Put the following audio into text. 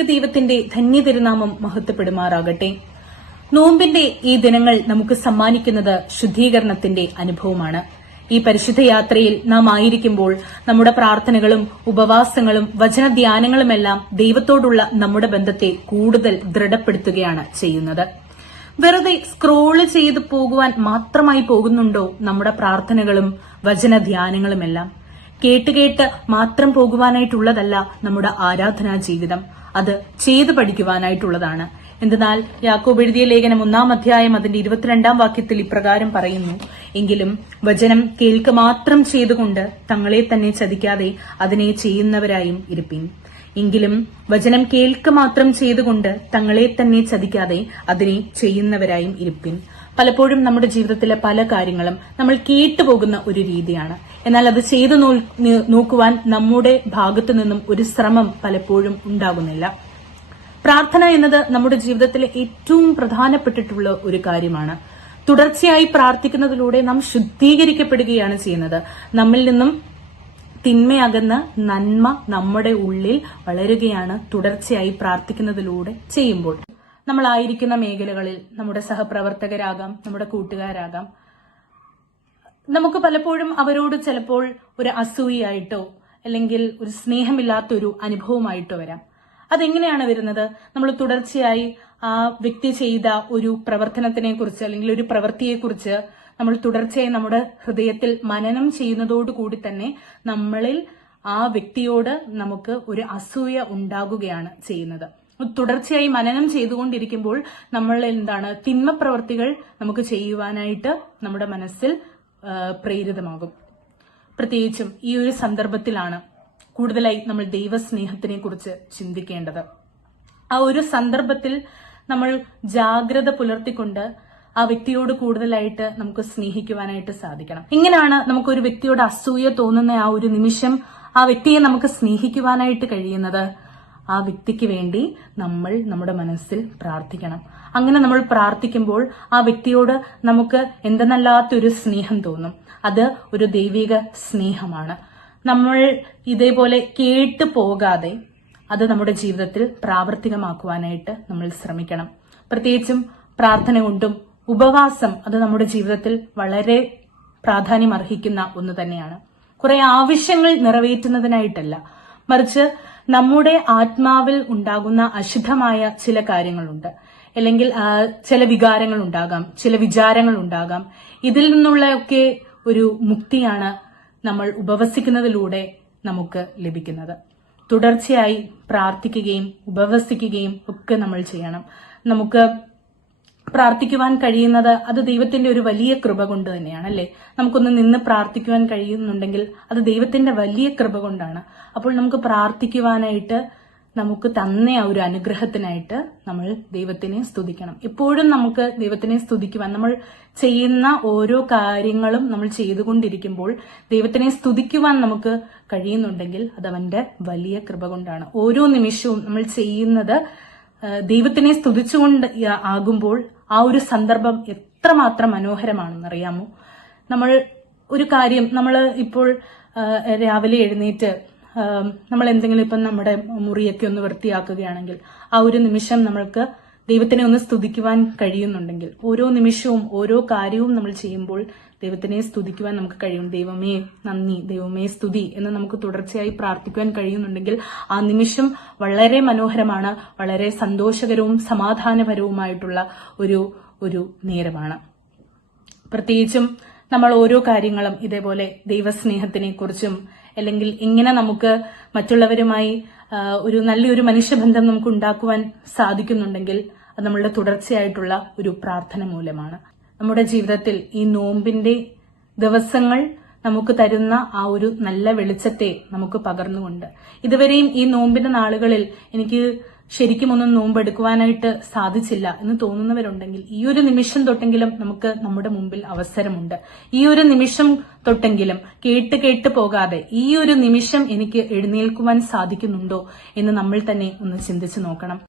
ത്രിയേക ദൈവത്തിന്റെ ധന്യ തിരുനാമം മഹത്വപ്പെടുമാറാകട്ടെ. നോമ്പിന്റെ ഈ ദിനങ്ങൾ നമുക്ക് സമ്മാനിക്കുന്നത് ശുദ്ധീകരണത്തിന്റെ അനുഭവമാണ്. ഈ പരിശുദ്ധ യാത്രയിൽ നാം ആയിരിക്കുമ്പോൾ നമ്മുടെ പ്രാർത്ഥനകളും ഉപവാസങ്ങളും വചനധ്യാനങ്ങളുമെല്ലാം ദൈവത്തോടുള്ള നമ്മുടെ ബന്ധത്തെ കൂടുതൽ ദൃഢപ്പെടുത്തുകയാണ് ചെയ്യുന്നത്. വെറുതെ സ്ക്രോൾ ചെയ്ത് പോകുവാൻ മാത്രമായി പോകുന്നുണ്ടോ നമ്മുടെ പ്രാർത്ഥനകളും വചനധ്യാനങ്ങളുമെല്ലാം? കേട്ടുകേട്ട് മാത്രം പോകുവാനായിട്ടുള്ളതല്ല നമ്മുടെ ആരാധനാ ജീവിതം. അത് ചെയ്തു പഠിക്കുവാനായിട്ടുള്ളതാണ്. എന്തെന്നാൽ യാക്കോബ് എഴുതിയ ലേഖനം ഒന്നാം അധ്യായം അതിന്റെ ഇരുപത്തിരണ്ടാം വാക്യത്തിൽ ഇപ്രകാരം പറയുന്നു. എങ്കിലും വചനം കേൾക്ക മാത്രം ചെയ്തുകൊണ്ട് തങ്ങളെ തന്നെ ചതിക്കാതെ അതിനെ ചെയ്യുന്നവരായും ഇരുപ്പിൻ. എങ്കിലും വചനം കേൾക്ക മാത്രം ചെയ്തുകൊണ്ട് തങ്ങളെ തന്നെ ചതിക്കാതെ അതിനെ ചെയ്യുന്നവരായും ഇരിപ്പിൻ. പലപ്പോഴും നമ്മുടെ ജീവിതത്തിലെ പല കാര്യങ്ങളും നമ്മൾ കേട്ടുപോകുന്ന ഒരു രീതിയാണ്. എന്നാൽ അത് ചെയ്തു നോക്കുവാൻ നമ്മുടെ ഭാഗത്തു നിന്നും ഒരു ശ്രമം പലപ്പോഴും ഉണ്ടാകുന്നില്ല. പ്രാർത്ഥന എന്നത് നമ്മുടെ ജീവിതത്തിലെ ഏറ്റവും പ്രധാനപ്പെട്ടിട്ടുള്ള ഒരു കാര്യമാണ്. തുടർച്ചയായി പ്രാർത്ഥിക്കുന്നതിലൂടെ നാം ശുദ്ധീകരിക്കപ്പെടുകയാണ് ചെയ്യുന്നത്. നമ്മിൽ നിന്നും തിന്മയകന്ന് നന്മ നമ്മുടെ ഉള്ളിൽ വളരുകയാണ് തുടർച്ചയായി പ്രാർത്ഥിക്കുന്നതിലൂടെ ചെയ്യുമ്പോൾ. നമ്മളായിരിക്കുന്ന മേഖലകളിൽ നമ്മുടെ സഹപ്രവർത്തകരാകാം നമ്മുടെ കൂട്ടുകാരാകാം. നമുക്ക് പലപ്പോഴും അവരോട് ചിലപ്പോൾ ഒരു അസൂയായിട്ടോ അല്ലെങ്കിൽ ഒരു സ്നേഹമില്ലാത്തൊരു അനുഭവമായിട്ടോ വരാം. അതെങ്ങനെയാണ് വരുന്നത്? നമ്മൾ തുടർച്ചയായി ആ വ്യക്തി ചെയ്ത ഒരു പ്രവർത്തനത്തിനെ കുറിച്ച് അല്ലെങ്കിൽ ഒരു പ്രവൃത്തിയെക്കുറിച്ച് നമ്മൾ തുടർച്ചയായി നമ്മുടെ ഹൃദയത്തിൽ മനനം ചെയ്യുന്നതോടുകൂടി തന്നെ നമ്മളിൽ ആ വ്യക്തിയോട് നമുക്ക് ഒരു അസൂയ ഉണ്ടാകുകയാണ് ചെയ്യുന്നത്. തുടർച്ചയായി മനനം ചെയ്തുകൊണ്ടിരിക്കുമ്പോൾ നമ്മൾ എന്താണ് തിന്മ പ്രവർത്തികൾ നമുക്ക് ചെയ്യുവാനായിട്ട് നമ്മുടെ മനസ്സിൽ പ്രേരിതമാകും. പ്രത്യേകിച്ചും ഈ ഒരു സന്ദർഭത്തിലാണ് കൂടുതലായി നമ്മൾ ദൈവസ്നേഹത്തിനെ കുറിച്ച് ചിന്തിക്കേണ്ടത്. ആ ഒരു സന്ദർഭത്തിൽ നമ്മൾ ജാഗ്രത പുലർത്തിക്കൊണ്ട് ആ വ്യക്തിയോട് കൂടുതലായിട്ട് നമുക്ക് സ്നേഹിക്കുവാനായിട്ട് സാധിക്കണം. ഇങ്ങനെയാണ് നമുക്ക് ഒരു വ്യക്തിയോട് അസൂയ തോന്നുന്ന ആ ഒരു നിമിഷം ആ വ്യക്തിയെ നമുക്ക് സ്നേഹിക്കുവാനായിട്ട് കഴിയുന്നത്. ആ വ്യക്തിക്ക് വേണ്ടി നമ്മൾ നമ്മുടെ മനസ്സിൽ പ്രാർത്ഥിക്കണം. അങ്ങനെ നമ്മൾ പ്രാർത്ഥിക്കുമ്പോൾ ആ വ്യക്തിയോട് നമുക്ക് എന്തെന്നല്ലാത്തൊരു സ്നേഹം തോന്നും. അത് ഒരു ദൈവിക സ്നേഹമാണ്. നമ്മൾ ഇതേപോലെ കേട്ടു പോകാതെ അത് നമ്മുടെ ജീവിതത്തിൽ പ്രാവർത്തികമാക്കുവാനായിട്ട് നമ്മൾ ശ്രമിക്കണം. പ്രത്യേകിച്ചും പ്രാർത്ഥന കൊണ്ടും ഉപവാസം അത് നമ്മുടെ ജീവിതത്തിൽ വളരെ പ്രാധാന്യം അർഹിക്കുന്ന ഒന്ന് തന്നെയാണ്. കുറെ ആവശ്യങ്ങൾ നിറവേറ്റുന്നതിനായിട്ടല്ല. മറിച്ച് നമ്മുടെ ആത്മാവിൽ ഉണ്ടാകുന്ന അശുദ്ധമായ ചില കാര്യങ്ങളുണ്ട്. അല്ലെങ്കിൽ ചില വികാരങ്ങൾ ഉണ്ടാകാം ചില വിചാരങ്ങൾ ഉണ്ടാകാം ഇതിൽ നിന്നുള്ളയൊക്കെ ഒരു മുക്തിയാണ് നമ്മൾ ഉപവസിക്കുന്നതിലൂടെ നമുക്ക് ലഭിക്കുന്നത്. തുടർച്ചയായി പ്രാർത്ഥിക്കുകയും ഉപവസിക്കുകയും ഒക്കെ നമ്മൾ ചെയ്യണം. നമുക്ക് പ്രാർത്ഥിക്കുവാൻ കഴിയുന്നത് അത് ദൈവത്തിന്റെ ഒരു വലിയ കൃപ കൊണ്ട് തന്നെയാണ് അല്ലേ? നമുക്കൊന്ന് നിന്ന് പ്രാർത്ഥിക്കുവാൻ കഴിയുന്നുണ്ടെങ്കിൽ അത് ദൈവത്തിന്റെ വലിയ കൃപ കൊണ്ടാണ്. അപ്പോൾ നമുക്ക് പ്രാർത്ഥിക്കുവാനായിട്ട് നമുക്ക് തന്ന ആ ഒരു അനുഗ്രഹത്തിനായിട്ട് നമ്മൾ ദൈവത്തിനെ സ്തുതിക്കണം. എപ്പോഴും നമുക്ക് ദൈവത്തിനെ സ്തുതിക്കുവാൻ നമ്മൾ ചെയ്യുന്ന ഓരോ കാര്യങ്ങളും നമ്മൾ ചെയ്തുകൊണ്ടിരിക്കുമ്പോൾ ദൈവത്തിനെ സ്തുതിക്കുവാൻ നമുക്ക് കഴിയുന്നുണ്ടെങ്കിൽ അത് അവന്റെ വലിയ കൃപ കൊണ്ടാണ്. ഓരോ നിമിഷവും നമ്മൾ ചെയ്യുന്നത് ദൈവത്തിനെ സ്തുതിച്ചുകൊണ്ട് ആകുമ്പോൾ ആ ഒരു സന്ദർഭം എത്രമാത്രം മനോഹരമാണെന്ന് അറിയാമോ നമ്മൾ ഒരു കാര്യം നമ്മൾ ഇപ്പോൾ രാവിലെ എഴുന്നേറ്റ് നമ്മൾ എന്തെങ്കിലും ഇപ്പം നമ്മുടെ മുറിയൊക്കെ ഒന്ന് വൃത്തിയാക്കുകയാണെങ്കിൽ ആ ഒരു നിമിഷം നമ്മൾക്ക് ദൈവത്തിനെ ഒന്ന് സ്തുതിക്കുവാൻ കഴിയുന്നുണ്ടെങ്കിൽ ഓരോ നിമിഷവും ഓരോ കാര്യവും നമ്മൾ ചെയ്യുമ്പോൾ ദൈവത്തിനെ സ്തുതിക്കുവാൻ നമുക്ക് കഴിയും. ദൈവമേ നന്ദി. ദൈവമേ സ്തുതി എന്ന് നമുക്ക് തുടർച്ചയായി പ്രാർത്ഥിക്കുവാൻ കഴിയുന്നുണ്ടെങ്കിൽ ആ നിമിഷം വളരെ മനോഹരമാണ് വളരെ സന്തോഷകരവും സമാധാനപരവുമായിട്ടുള്ള ഒരു ഒരു നേരമാണ്. പ്രത്യേകിച്ചും നമ്മൾ ഓരോ കാര്യങ്ങളും ഇതേപോലെ ദൈവസ്നേഹത്തിനെ കുറിച്ചും അല്ലെങ്കിൽ എങ്ങനെ നമുക്ക് മറ്റുള്ളവരുമായി ഒരു നല്ലൊരു മനുഷ്യബന്ധം നമുക്ക് ഉണ്ടാക്കുവാൻ സാധിക്കുന്നുണ്ടെങ്കിൽ അത് നമ്മളുടെ തുടർച്ചയായിട്ടുള്ള ഒരു പ്രാർത്ഥന മൂലമാണ്. നമ്മുടെ ജീവിതത്തിൽ ഈ നോമ്പിന്റെ ദിവസങ്ങൾ നമുക്ക് തരുന്ന ആ ഒരു നല്ല വെളിച്ചത്തെ നമുക്ക് പകർന്നുകൊണ്ട്. ഇതുവരെയും ഈ നോമ്പിന്റെ നാളുകളിൽ എനിക്ക് ശരിക്കും ഒന്നും നോമ്പെടുക്കുവാനായിട്ട് സാധിച്ചില്ല എന്ന് തോന്നുന്നവരുണ്ടെങ്കിൽ ഈ ഒരു നിമിഷം തൊട്ടെങ്കിലും നമുക്ക് നമ്മുടെ മുമ്പിൽ അവസരമുണ്ട്. ഈ ഒരു നിമിഷം തൊട്ടെങ്കിലും കേട്ട് കേട്ട് പോകാതെ ഈ ഒരു നിമിഷം എനിക്ക് എഴുന്നേൽക്കുവാൻ സാധിക്കുന്നുണ്ടോ എന്ന് നമ്മൾ തന്നെ ഒന്ന് ചിന്തിച്ചു നോക്കണം.